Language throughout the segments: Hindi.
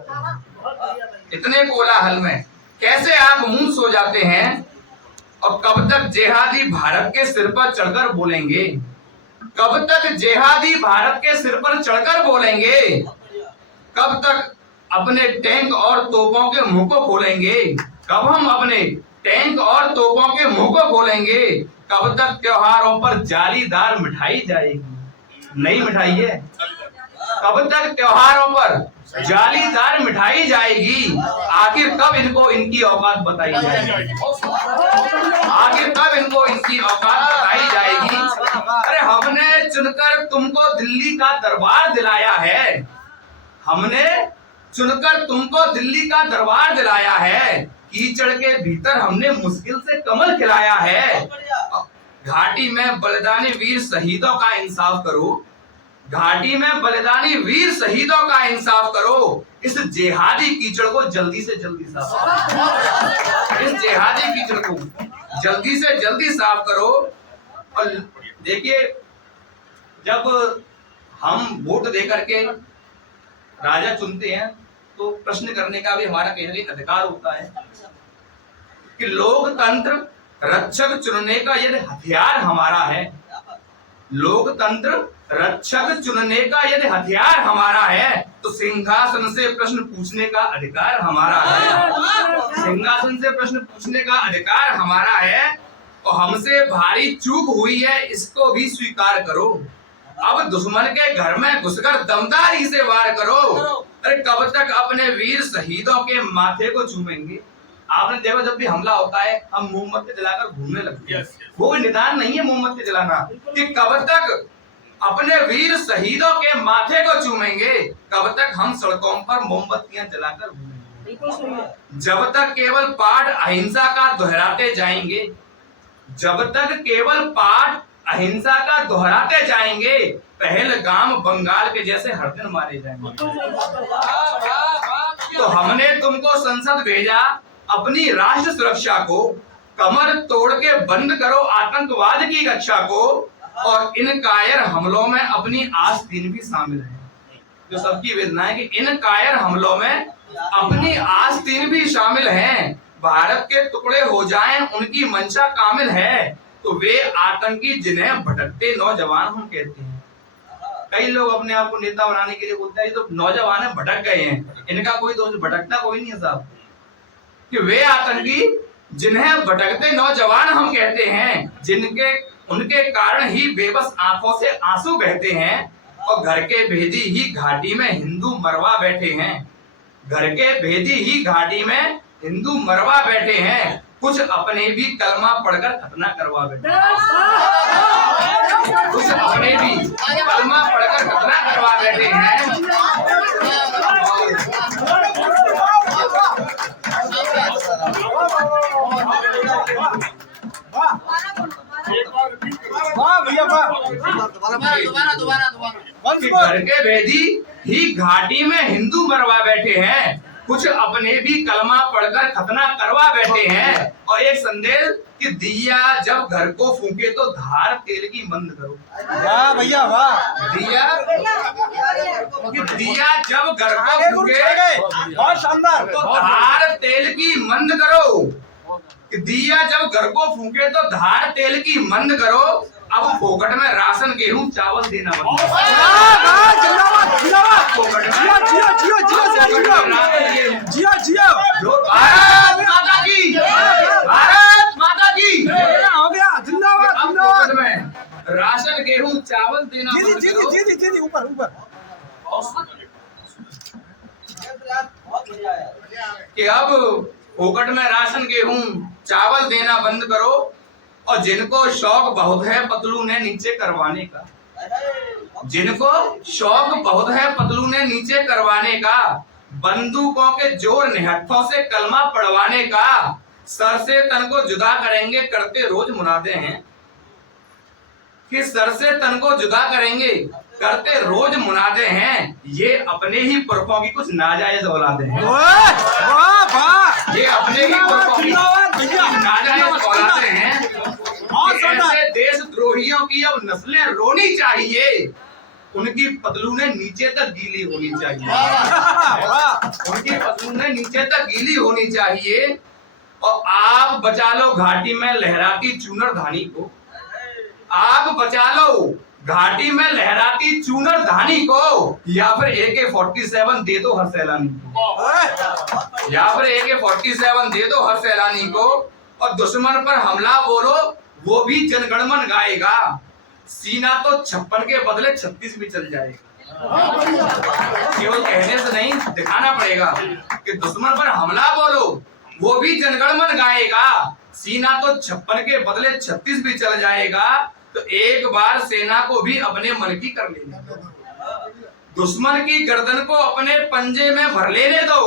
जाते हैं। इतने कोलाहल में कैसे आप मुंह सो जाते हैं? और कब तक जिहादी भारत के सिर पर चढ़कर बोलेंगे? कब तक जिहादी भारत के सिर पर चढ़कर बोलेंगे? कब तक अपने टैंक और तोपों के मुंह को खोलेंगे? कब हम अपने टैंक और तोपों के मुंह को खोलेंगे? कब तक त्योहारों पर जालीदार मिठाई जाएगी? नहीं मिठाई है। कब तक त्योहारों पर जालीदार मिठाई जाएगी? आखिर कब इनको इनकी औकात बताई जाएगी? आखिर कब इनको इनकी औकात बताई जाएगी? अरे हमने चुनकर तुमको दिल्ली का दरबार दिलाया है। हमने चुनकर तुमको दिल्ली का दरबार दिलाया है। कीचड़ के भीतर हमने मुश्किल से कमल खिलाया है। घाटी में बलिदानी वीर शहीदों का इंसाफ करो। घाटी में बलिदानी वीर शहीदों का इंसाफ करो। इस जिहादी कीचड़ को जल्दी से जल्दी साफ करो। इस जिहादी कीचड़ को जल्दी से जल्दी साफ करो। और देखिए, जब हम वोट दे करके राजा चुनते हैं तो प्रश्न करने का भी हमारा कहीं ना कहीं अधिकार होता है कि लोकतंत्र रक्षक चुनने का यदि हथियार हमारा है, लोकतंत्र रक्षक चुनने का यदि हथियार हमारा है, तो सिंहासन से प्रश्न पूछने का अधिकार हमारा है। सिंहासन से प्रश्न पूछने का अधिकार हमारा है। और हमसे भारी चूक हुई है, इसको भी स्वीकार करो। अब दुश्मन के घर में घुसकर दमदारी से वार करो। अरे कब तक अपने वीर शहीदों के माथे को चूमेंगे? आपने देखो, जब भी हमला होता है हम मोमबत्ती जलाकर घूमने लगते हैं। वो निदान नहीं है मोमबत्ती जलाना कि कब तक अपने वीर शहीदों के माथे को चूमेंगे? कब तक हम सड़कों पर मोमबत्तियां जलाकर घूमेंगे? जब तक केवल पाठ अहिंसा का दोहराते जाएंगे, जब तक केवल पाठ अहिंसा का दोहराते जाएंगे, पहलगाम बंगाल के जैसे हर दिन मारे जाएंगे। तो हमने तुमको संसद भेजा अपनी राष्ट्र सुरक्षा को। कमर तोड़ के बंद करो आतंकवाद की रक्षा को। और इन कायर हमलों में अपनी आस्तीन भी शामिल है। जो सबकी वेदना है कि इन कायर हमलों में अपनी आस्तीन भी शामिल है। भारत के टुकड़े हो जाएं उनकी मंशा कामिल है। तो वे आतंकी जिन्हें भटकते नौजवान हम कहते हैं। कई लोग अपने आप को नेता बनाने के लिए बोलते हैं तो नौजवान है, भटक गए हैं। इनका कोई दोष, भटकता कोई नहीं है साहब। कि वे आतंकी जिन्हें भटकते नौजवान हम कहते हैं, जिनके उनके कारण ही बेबस आंखों से आंसू बहते हैं। और घर के भेदी ही घाटी में हिंदू मरवा बैठे हैं। घर के भेदी ही घाटी में हिंदू मरवा बैठे हैं। कुछ अपने भी कलमा पढ़कर खतना करवा बैठे। कुछ अपने भी कलमा पढ़कर खतना करवा बैठे हैं। घर के भेदी ही घाटी में हिंदू मरवा बैठे हैं। कुछ अपने भी कलमा पढ़कर खतना करवा बैठे हैं। और एक संदेश कि दिया जब घर को फूके तो धार तेल की मंद करो। वाह भैया वाह। दिया जब घर को फूके बहुत शानदार, तो धार तेल की मंद करो। दिया जब घर को फूके तो धार तेल की मंद करो। अब फोकट में राशन गेहूं चावल देना बंद करो। भारत माता की, भारत माता की। हो गया, जिंदाबाद जिंदाबाद। में राशन गेहूं चावल देना बंद करो। जी ऊपर ऊपर। कि अब फोकट में राशन गेहूं चावल देना बंद करो। और जिनको शौक बहुत है पतलूने नीचे करवाने का, जिनको शौक बहुत है पतलूने नीचे करवाने का, बंदूकों के जोर निहत्थों से कलमा पढ़वाने का, सर से तन को जुदा करेंगे करते रोज मुनादे हैं। कि सर से तन को जुदा करेंगे करते रोज मुनादे हैं। ये अपने ही पुरखों की कुछ नाजायज औलादे हैं। ये अपने ही पुरखों की नाजायज औलादे हैं। ऐसे देशद्रोहियों की अब नस्लें रोनी चाहिए। उनकी पतलूनें नीचे तक गीली होनी चाहिए। वाह उनकी पतलूनें नीचे तक गीली होनी चाहिए। और आप बचा लो घाटी में लहराती चूनर धानी को, आप बचा लो घाटी में लहराती चूनर धानी को, या फिर AK-47 दे दो हर सैलानी को, या फिर AK-47 दे दो हर सैलानी को। और दुश्मन पर हमला बोलो वो भी जनगणमन गाएगा, सीना तो 56 के बदले 36 भी चल जाएगा। केवल कहने से नहीं, दिखाना पड़ेगा कि दुश्मन पर हमला बोलो वो भी जनगणमन गाएगा, सीना तो 56 के बदले 36 भी चल जाएगा। तो एक बार सेना को भी अपने मन की कर लेने दो, दुश्मन की गर्दन को अपने पंजे में भर लेने दो,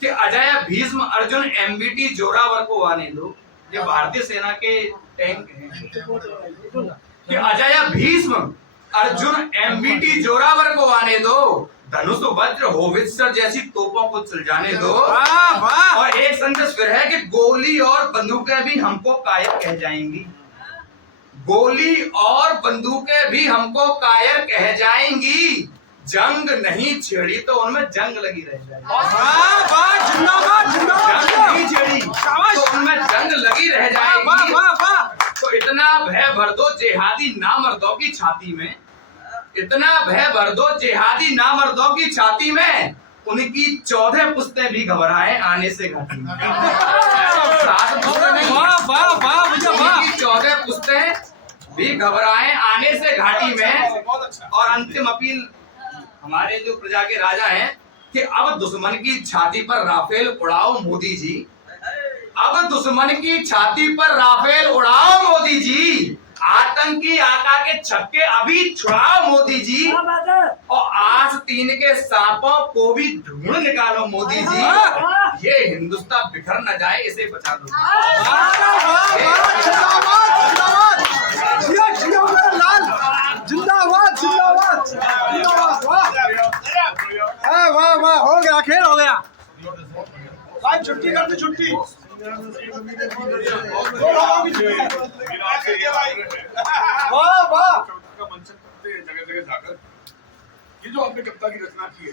कि अजय भीष्म अर्जुन MBT जोरावर को आने दो। ये भारतीय सेना के टैंक हैं। कि अजय भीष्म अर्जुन MBT जोरावर को आने दो, धनुष वज्र होवित्सर जैसी तोपों को चल जाने दो। और एक संदेश फिर है कि गोली और बंदूकें भी हमको कायर कह जाएंगी, गोली और बंदूकें भी हमको कायर कह जाएंगी, जंग नहीं छेड़ी तो उनमें जंग लगी रह जाएगी। जंग नहीं छेड़ी तो उनमें जंग लगी रह जाएगी। तो इतना भय भर दो जिहादी नामर्दों की छाती में, इतना भय भर दो जिहादी नामर्दों की छाती में, उनकी 14 पुश्तें भी घबराए आने से घाटी में। 7 पुश्तें नहीं, उनकी 14 पुश्तें भी घबराए आने से घाटी में। और अंतिम अपील हमारे जो प्रजा के राजा हैं कि अब दुश्मन की छाती पर राफेल उड़ाओ मोदी जी, अब दुश्मन की छाती पर राफेल उड़ाओ मोदी जी, आतंकी आका के छक्के अभी छुड़ाओ मोदी जी, और आस्तीन के सांपों को भी ढूंढ निकालो मोदी जी, ये हिंदुस्तान बिखर न जाए इसे बचा दो। जिंदाबाद जिंदाबाद जिंदाबाद। वाह वाह, हो गया, खेल हो गया भाई, छुट्टी कर दी, छुट्टी। वाह वाह, जगह जगह जाकर ये जो आपने कविता की रचना की है